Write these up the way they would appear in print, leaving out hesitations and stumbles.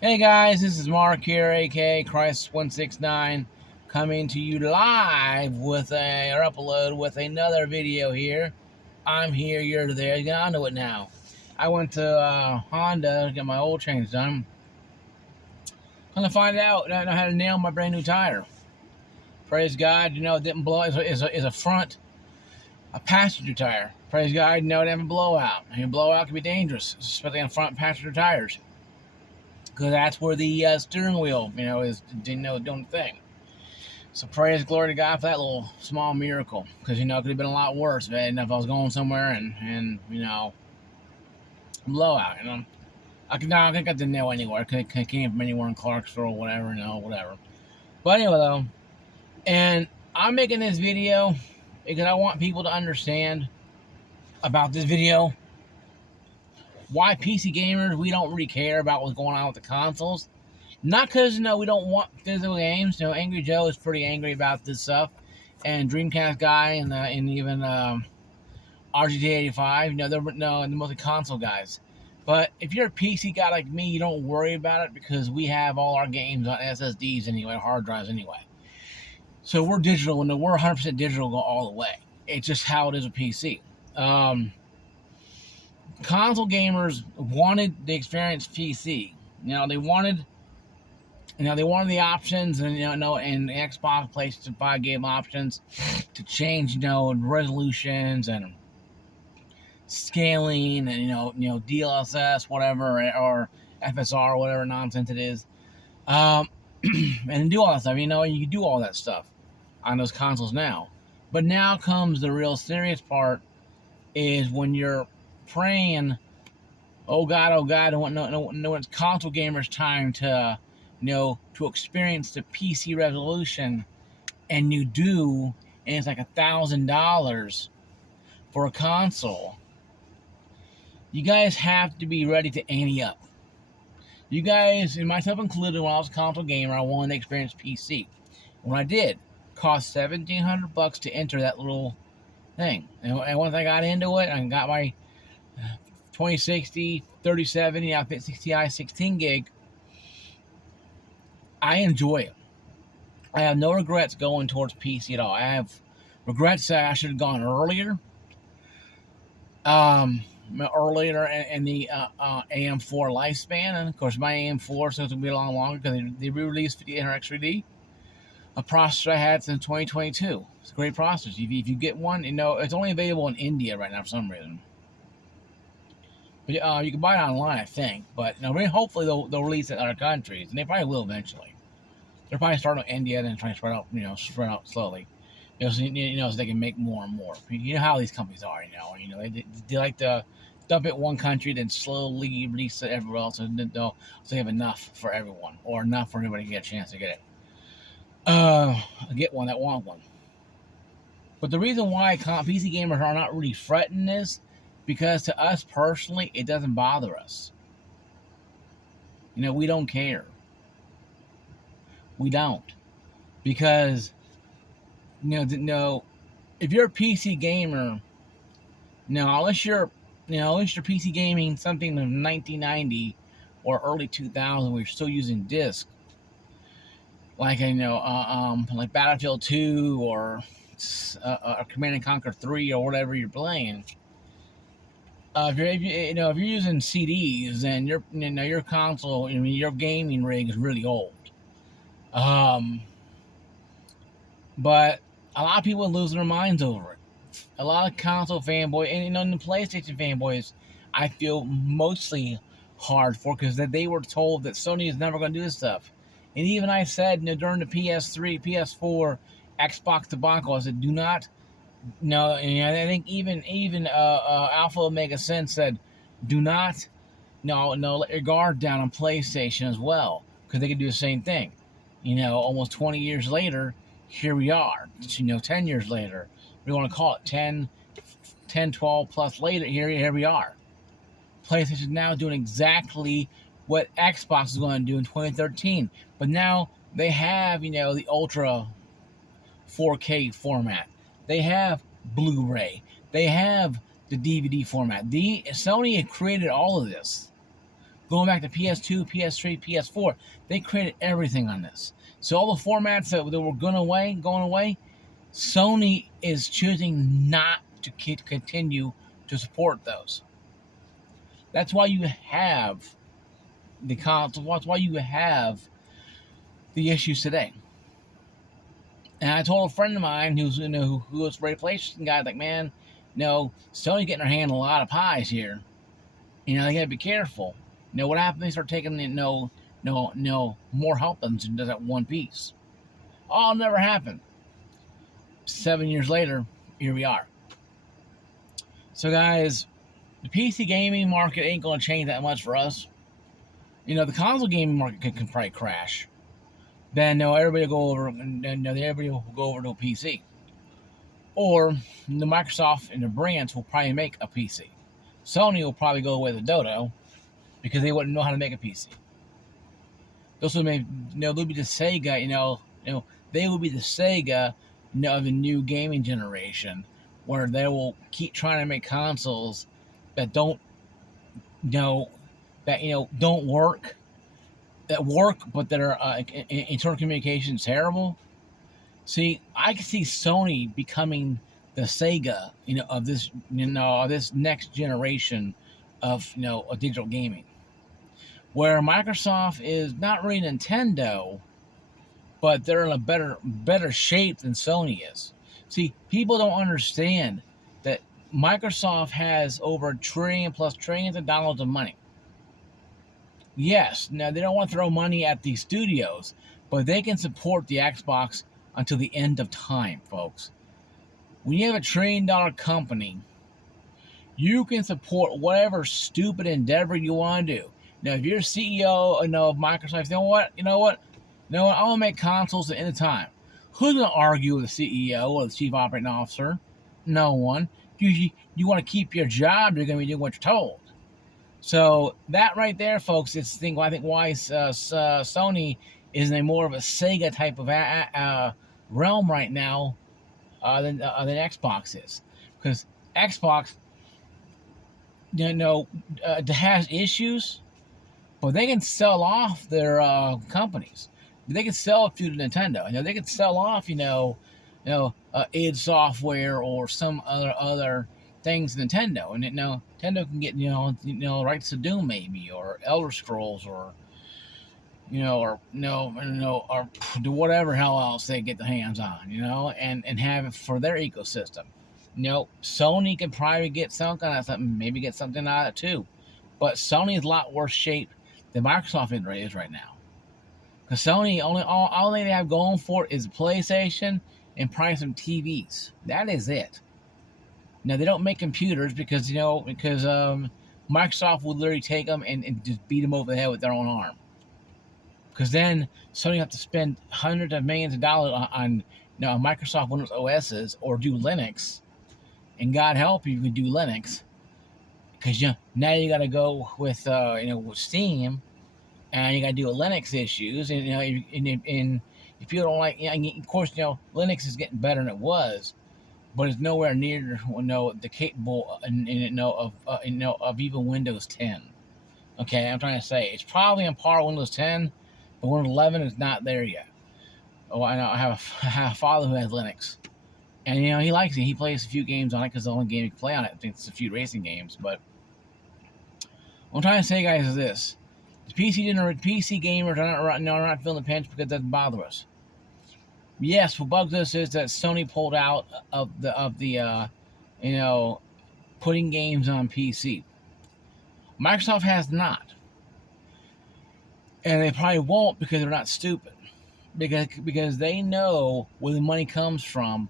Hey guys, this is Mark here, aka Christ169, coming to you live with or upload with another video here. I'm here, you're there, you gotta know it now. I went to Honda to get my oil change done. Gonna find out that I had to nail my brand new tire. Praise God, it didn't blow. It's a passenger tire. Praise God, it didn't blow out. And a blowout can be dangerous, especially on front passenger tires, because that's where the steering wheel, is doing the thing. So praise glory to God for that little small miracle, because it could have been a lot worse, man. If I was going somewhere and blowout, I think I didn't know anywhere. I came from anywhere in Clarksville or whatever, whatever. But anyway, though, and I'm making this video because I want people to understand about this video. Why PC gamers, we don't really care about what's going on with the consoles. Not because we don't want physical games. Angry Joe is pretty angry about this stuff, and Dreamcast guy and even RGT85. They're mostly console guys. But if you're a PC guy like me, you don't worry about it because we have all our games on SSDs anyway, hard drives anyway. So we're digital, and we're 100% digital all the way. It's just how it is with PC. Console gamers wanted the experience PC. They wanted the options, and and Xbox, PlayStation 5 gave them options to change, resolutions and scaling, and DLSS, whatever, or FSR, whatever nonsense it is, and do all that stuff. You can do all that stuff on those consoles now. But now comes the real serious part: is when you're praying, oh God, no, it's console gamers' time to to experience the PC resolution, and you do, and it's like $1,000 for a console. You guys have to be ready to ante up. You guys, and myself included, when I was a console gamer, I wanted to experience PC. When I did, cost $1,700 to enter that little thing. And once I got into it, I got my 2060, 3070, 5060i 16 gig. I enjoy it. I have no regrets going towards PC at all. I have regrets that I should have gone earlier. Earlier in the AM4 lifespan, and of course my AM4 so it's gonna be a lot longer because they re-released 5800X3D, a processor I had since 2022. It's a great processor. If you get one, it's only available in India right now for some reason. But you can buy it online, I think. But hopefully they'll release it in other countries, and they probably will eventually. They're probably starting with India and trying to spread out slowly. So they can make more and more. You know how these companies are. They like to dump it one country, then slowly release it everywhere else, so they have enough for everyone, or enough for anybody to get a chance to get it. Get one that want one. But the reason why PC gamers are not really fretting this, because to us personally, it doesn't bother us. We don't care. We don't, because if you're a PC gamer, unless you're PC gaming something from 1990 or early 2000, we're still using disc, like like Battlefield 2 or Command and Conquer 3 or whatever you're playing. If you're using CDs, then your console, your gaming rig is really old. But a lot of people are losing their minds over it. A lot of console fanboys, and the PlayStation fanboys, I feel mostly hard for, because they were told that Sony is never going to do this stuff. And even I said, during the PS3, PS4, Xbox debacle, I said, do not. And I think even Alpha Omega Sin said, do not. Let your guard down on PlayStation as well, because they could do the same thing. Almost 20 years later, here we are. 10 years later, we want to call it 10, 12 plus later. Here we are. PlayStation is now doing exactly what Xbox is going to do in 2013, but now they have the Ultra 4K format. They have Blu-ray. They have the DVD format. Sony had created all of this Going back to PS2, PS3, PS4, they created everything on this. So all the formats that were going away, Sony is choosing not to continue to support those. That's why you have the console. That's why you have the issues today. And I told a friend of mine who was a PlayStation guy, like, man, Sony's getting their hand in a lot of pies here. They gotta be careful. What happens? They start taking more helpings and does that one piece. Oh, never happened. 7 years later, here we are. So, guys, the PC gaming market ain't gonna change that much for us. The console gaming market can probably crash. Then everybody will go over, and everybody will go over to a PC. Or the Microsoft and the brands will probably make a PC. Sony will probably go with a Dodo because they wouldn't know how to make a PC. Those would maybe, they'll be the Sega, they will be the Sega, of the new gaming generation, where they will keep trying to make consoles that don't work, but that are internal communication terrible. See, I can see Sony becoming the Sega, of this, this next generation of digital gaming, where Microsoft is not really Nintendo, but they're in a better shape than Sony is. See, people don't understand that Microsoft has over trillions of dollars of money. Yes, now they don't want to throw money at these studios, but they can support the Xbox until the end of time, folks. When you have a $1 trillion company, you can support whatever stupid endeavor you want to do. Now, if you're CEO of Microsoft, you know what? I want to make consoles at the end of time. Who's going to argue with the CEO or the Chief Operating Officer? No one. You want to keep your job, you're going to be doing what you're told. So that right there, folks, is why Sony is in more of a Sega type of realm right now than Xbox is, because Xbox, has issues, but they can sell off their companies. They can sell a few to Nintendo. They can sell off, id Software or some other things Nintendo, and Nintendo can get rights to Doom maybe, or Elder Scrolls, or or do whatever hell else they get the hands on, and have it for their ecosystem. Sony can probably get some kind of something, maybe get something out of it too, but Sony is a lot worse shape than Microsoft is right now. Because Sony, all they have going for it is a PlayStation and probably some TVs. That is it. Now, they don't make computers because Microsoft would literally take them and just beat them over the head with their own arm. Because then Sony have to spend hundreds of millions of dollars on Microsoft Windows OSs, or do Linux. And God help you can do Linux. Because now you got to go with with Steam, and you got to deal with Linux issues. And and if you don't like, of course, Linux is getting better than it was, but it's nowhere near the capable of even Windows 10. Okay, I'm trying to say it's probably on par with Windows 10, but Windows 11 is not there yet. Oh, I know. I have a father who has Linux, and he likes it. He plays a few games on it because the only game he can play on it, I think, it's a few racing games. But what I'm trying to say, guys, is this: the PC gamers are not feeling the pinch because it doesn't bother us. Yes, what bugs us is that Sony pulled out of the putting games on PC. Microsoft has not, and they probably won't because they're not stupid. Because they know where the money comes from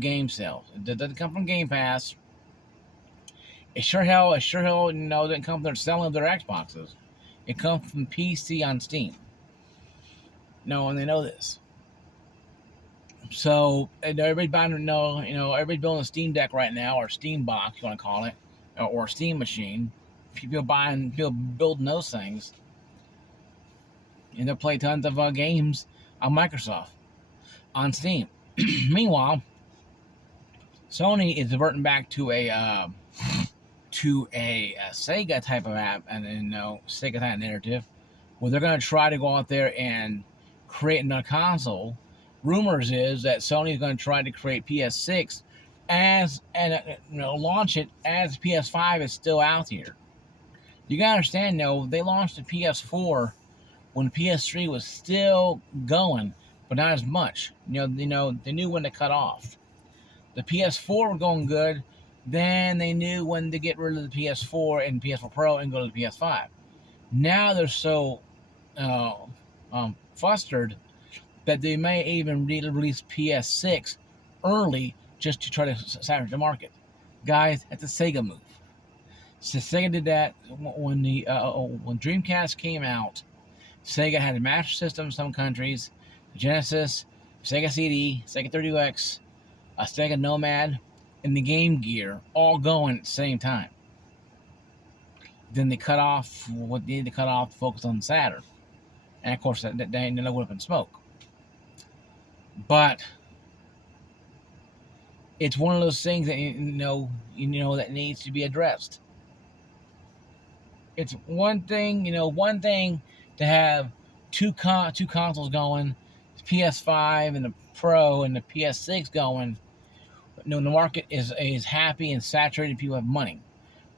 game sales. It doesn't come from Game Pass. It sure hell doesn't come from their selling their Xboxes. It comes from PC on Steam. No, and they know this. So everybody buying, everybody building a Steam Deck right now, or Steam Box, you want to call it, or a Steam machine. People building those things, and they'll play tons of games on Microsoft on Steam. Meanwhile, Sony is diverting back to to a Sega type of app and Sega type narrative, where they're going to try to go out there and create another console. Rumors is that Sony is going to try to create PS6 as and launch it as PS5 is still out here. You gotta understand though, they launched the PS4 when the PS3 was still going, but not as much. They knew when to cut off. The PS4 were going good, then they knew when to get rid of the PS4 and PS4 Pro and go to the PS5. Now they're so flustered that they may even release PS6 early just to try to saturate the market. Guys, that's a Sega move. So Sega did that when when Dreamcast came out. Sega had a Master System in some countries, Genesis, Sega CD, Sega 32X, a Sega Nomad, and the Game Gear all going at the same time. Then they cut off what they needed to cut off to focus on Saturn. And of course, that ended up in smoke. But it's one of those things that that needs to be addressed. It's one thing to have two consoles going, the PS5 and the Pro and the PS6 going. The market is happy and saturated. People have money,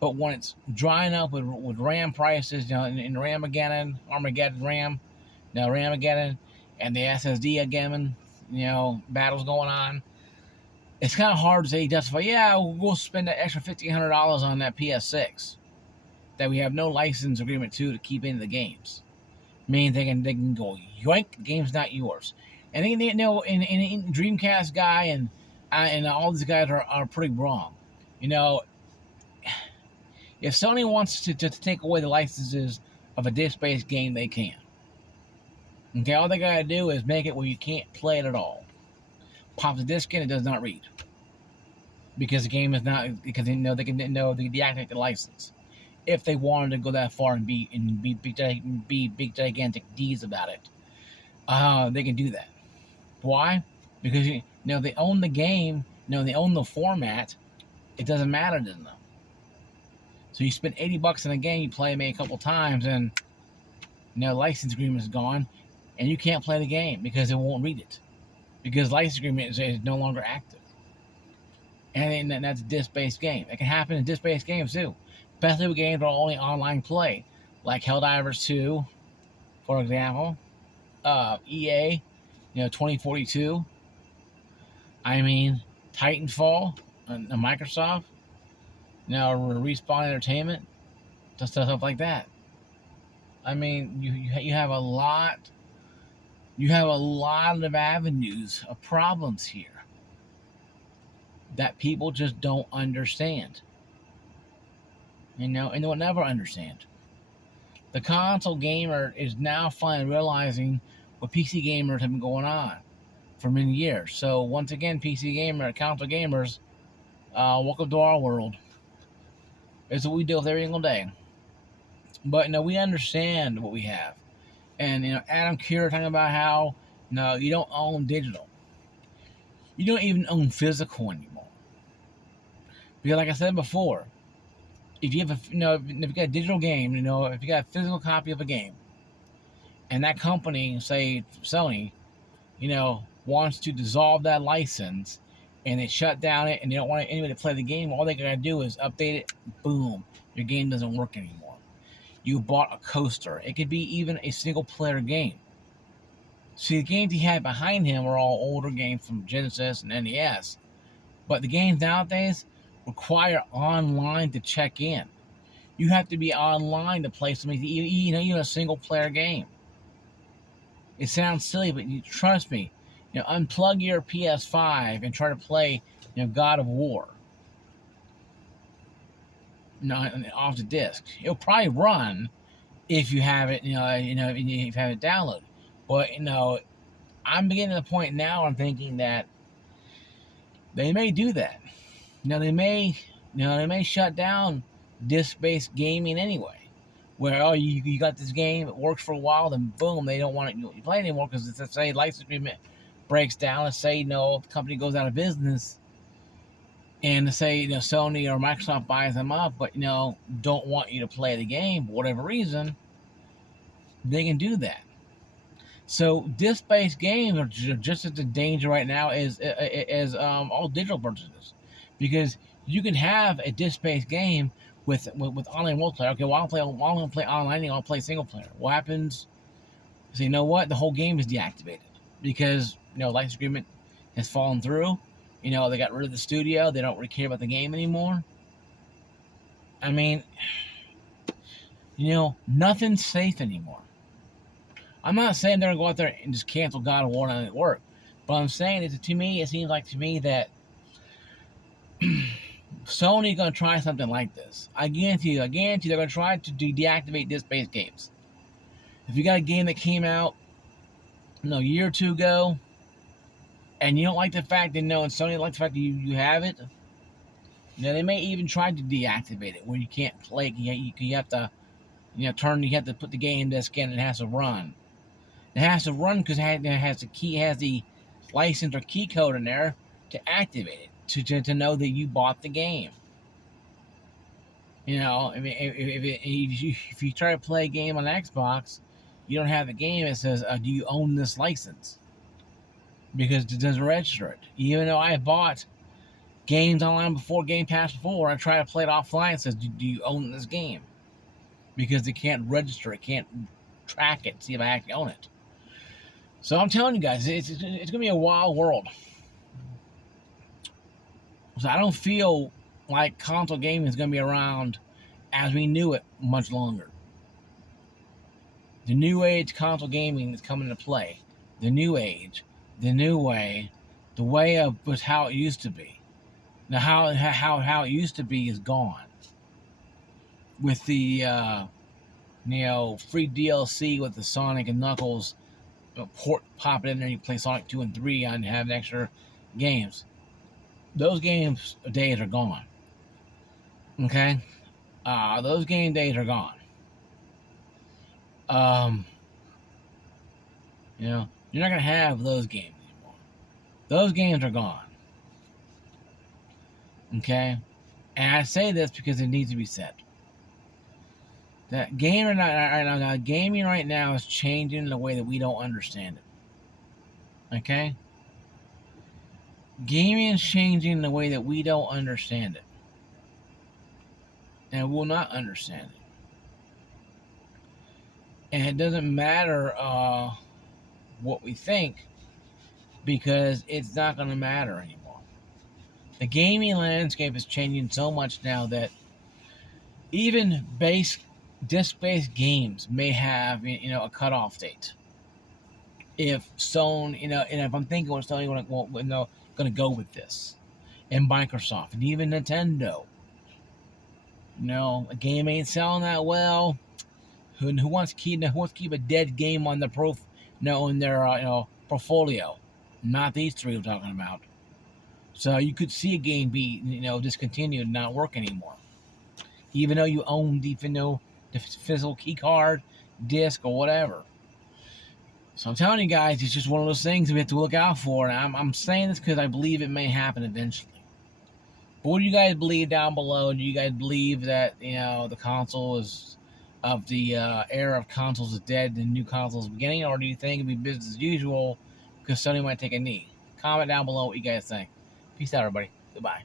but when it's drying up with RAM prices, in Ramageddon, Armageddon RAM, Ramageddon, and the SSD again, battles going on. It's kind of hard to say justify. Yeah, we'll spend that extra $1,500 on that PS6 that we have no license agreement to keep into the games. Meaning they can go yoink, the game's not yours. And and Dreamcast guy and all these guys are pretty wrong. If Sony wants to take away the licenses of a disc-based game, they can. Okay, all they gotta do is make it where you can't play it at all. Pop the disc in, it does not read. Because the game is not, because they can deactivate the license. If they wanted to go that far and be big gigantic D's about it, they can do that. Why? Because they own the game, they own the format. It doesn't matter to them. So you spend $80 in a game, you play it maybe a couple times, and license agreement is gone, and you can't play the game because it won't read it, because license agreement is no longer active. And that's a disc-based game. It can happen in disc-based games too. Especially with games that are only online play, like Helldivers 2, for example, EA, 2042. I mean, Titanfall, Microsoft, Respawn Entertainment, just stuff like that. I mean, you have a lot. You have a lot of avenues of problems here that people just don't understand. And they'll never understand. The console gamer is now finally realizing what PC gamers have been going on for many years. So once again, PC gamer, console gamers, welcome to our world. It's what we deal with every single day. But we understand what we have. And Adam Cure talking about how you don't own digital. You don't even own physical anymore. Because like I said before, if you have if you got a digital game, if you got a physical copy of a game, and that company, say Sony, wants to dissolve that license, and they shut down it, and they don't want anybody to play the game, all they gotta do is update it. Boom, your game doesn't work anymore. You bought a coaster. It could be even a single player game. See, the games he had behind him were all older games from Genesis and NES, but the games nowadays require online to check in. You have to be online to play something, even a single player game. It sounds silly, but trust me, unplug your PS5 and try to play, God of War, off the disc. It'll probably run if you have it, if you have it downloaded. But I'm getting to the point now. I'm thinking that they may do that. They may shut down disc-based gaming anyway. Where you got this game, it works for a while, then boom, they don't want it to play anymore because let's say license agreement breaks down. Let's say the company goes out of business. And to say, Sony or Microsoft buys them up, but don't want you to play the game for whatever reason, they can do that. So disc-based games are just as a danger right now as all digital purchases, because you can have a disc-based game with online multiplayer. Okay, well, I don't play online. I'll play single player. What happens? So you know what? The whole game is deactivated because license agreement has fallen through. They got rid of the studio. They don't really care about the game anymore. I mean, nothing's safe anymore. I'm not saying they're going to go out there and just cancel God of War and it work. But I'm saying is, to me, it seems like to me that Sony's going to try something like this. I guarantee you, they're going to try to deactivate disc-based games. If you got a game that came out, a year or two ago, and you don't like the fact that, and Sony likes the fact that you have it, they may even try to deactivate it where you can't play it. You have to, you have to put the game disc in and it has to run. It has to run because it has the license or key code in there to activate it, to know that you bought the game. I mean, if you try to play a game on Xbox, you don't have the game. It says, do you own this license? Because it doesn't register it. Even though I bought games online before, Game Pass before, I try to play it offline. It says, do you own this game? Because it can't register. It can't track it, see if I actually own it. So I'm telling you guys, it's going to be a wild world. So I don't feel like console gaming is going to be around as we knew it much longer. The new age console gaming is coming into play. The new age, the new way, the way of was how it used to be. Now how it used to be is gone. With the free DLC with the Sonic and Knuckles port pop it in there, you play Sonic 2 and 3 and have extra games. Those games days are gone. Okay? Those game days are gone. You're not gonna have those games anymore. Those games are gone. Okay? And I say this because it needs to be said. That gaming right now is changing the way that we don't understand it. Okay? Gaming is changing the way that we don't understand it. And will not understand it. And it doesn't matter what we think, because it's not going to matter anymore. The gaming landscape is changing so much now that even disc-based games may have a cutoff date. If Sony, and if I'm thinking what Sony going to go with this, and Microsoft, and even Nintendo, a game ain't selling that well. Who wants to keep a dead game on the in their portfolio? Not these three we're talking about. So you could see a game be discontinued and not work anymore, even though you own the physical key card, disc, or whatever. So I'm telling you guys, it's just one of those things we have to look out for. And I'm saying this because I believe it may happen eventually. But what do you guys believe down below? Do you guys believe that the console is of the era of consoles is dead and new consoles beginning, or do you think it'll be business as usual because Sony might take a knee? Comment down below what you guys think. Peace out, everybody. Goodbye.